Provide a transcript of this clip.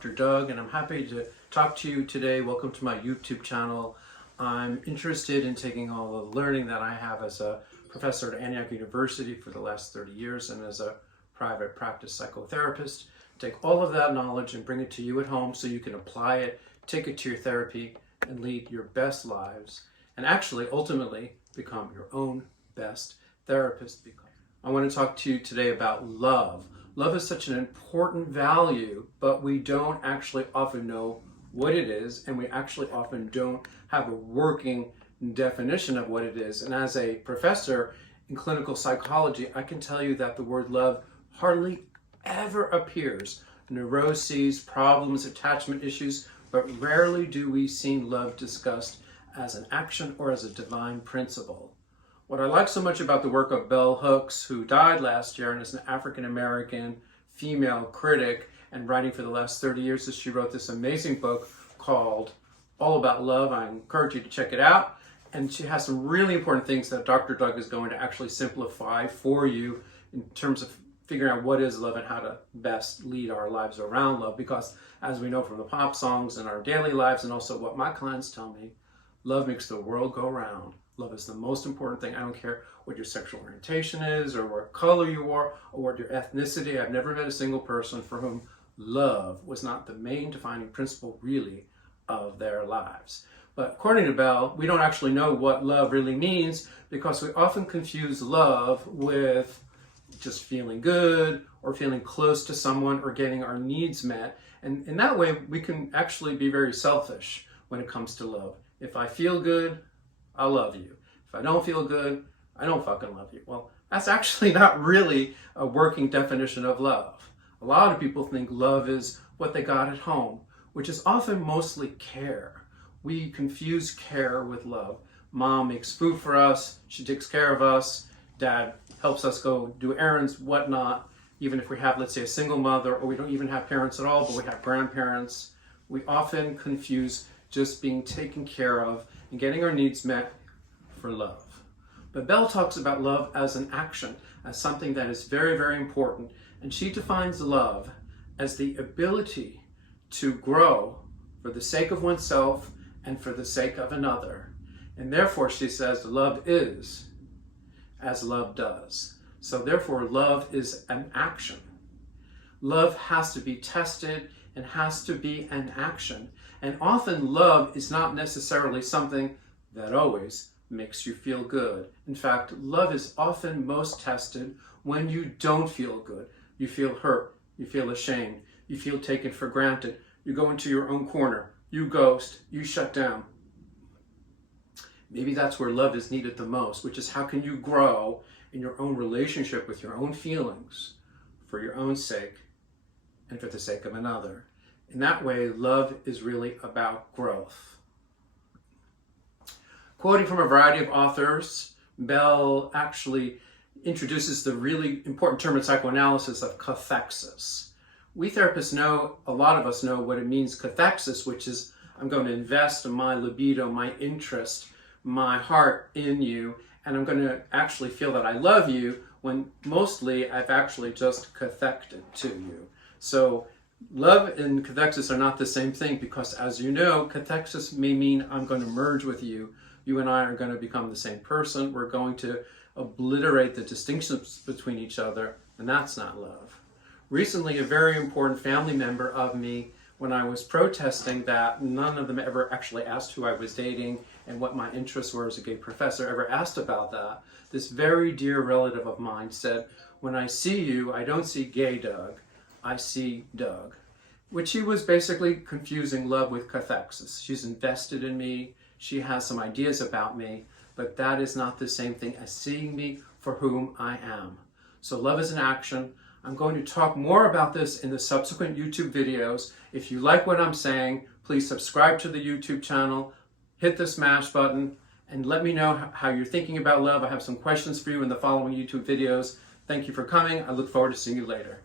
Dr. Doug, and I'm happy to talk to you today. Welcome to my YouTube channel. I'm interested in taking all the learning that I have as a professor at Antioch University for the last 30 years and as a private practice psychotherapist. Take all of that knowledge and bring it to you at home so you can apply it, take it to your therapy, and lead your best lives, and actually ultimately become your own best therapist. I want to talk to you today about love. Love is such an important value, but we don't actually often know what it is, and we actually often don't have a working definition of what it is. And as a professor in clinical psychology, I can tell you that the word love hardly ever appears. Neuroses, problems, attachment issues, but rarely do we see love discussed as an action or as a divine principle. What I like so much about the work of Bell Hooks, who died last year and is an African-American female critic and writing for the last 30 years, is she wrote this amazing book called All About Love. I encourage you to check it out. And she has some really important things that Dr. Doug is going to actually simplify for you in terms of figuring out what is love and how to best lead our lives around love. Because as we know from the pop songs in our daily lives, and also what my clients tell me, love makes the world go round. Love is the most important thing. I don't care what your sexual orientation is or what color you are or what your ethnicity. I've never met a single person for whom love was not the main defining principle really of their lives. But according to Bell, we don't actually know what love really means because we often confuse love with just feeling good or feeling close to someone or getting our needs met. And in that way, we can actually be very selfish when it comes to love. If I feel good, I love you. If I don't feel good, I don't fucking love you. Well, that's actually not really a working definition of love. A lot of people think love is what they got at home, which is often mostly care. We confuse care with love. Mom makes food for us, she takes care of us, dad helps us go do errands, whatnot. Even if we have, let's say, a single mother, or we don't even have parents at all, but we have grandparents, we often confuse just being taken care of and getting our needs met for love. But Bell talks about love as an action, as something that is very, very important. And she defines love as the ability to grow for the sake of oneself and for the sake of another. And therefore, she says, love is as love does. So therefore, love is an action. Love has to be tested and has to be an action. And often love is not necessarily something that always makes you feel good. In fact, love is often most tested when you don't feel good. You feel hurt, you feel ashamed, you feel taken for granted, you go into your own corner, you ghost, you shut down. Maybe that's where love is needed the most, which is how can you grow in your own relationship with your own feelings for your own sake and for the sake of another. In that way, love is really about growth. Quoting from a variety of authors, Bell actually introduces the really important term in psychoanalysis of cathexis. We therapists know, a lot of us know what it means, cathexis, which is I'm going to invest my libido, my interest, my heart in you, and I'm going to actually feel that I love you when mostly I've actually just cathected to you. So love and cathexis are not the same thing because, as you know, cathexis may mean I'm going to merge with you. You and I are going to become the same person. We're going to obliterate the distinctions between each other, and that's not love. Recently, a very important family member of me, when I was protesting that none of them ever actually asked who I was dating and what my interests were as a gay professor, ever asked about that, this very dear relative of mine said, "When I see you, I don't see gay Doug, I see Doug," which he was basically confusing love with cathexis. She's invested in me, she has some ideas about me, but that is not the same thing as seeing me for whom I am. So love is an action. I'm going to talk more about this in the subsequent YouTube videos. If you like what I'm saying, please subscribe to the YouTube channel, hit the smash button, and let me know how you're thinking about love. I have some questions for you in the following YouTube videos. Thank you for coming. I look forward to seeing you later.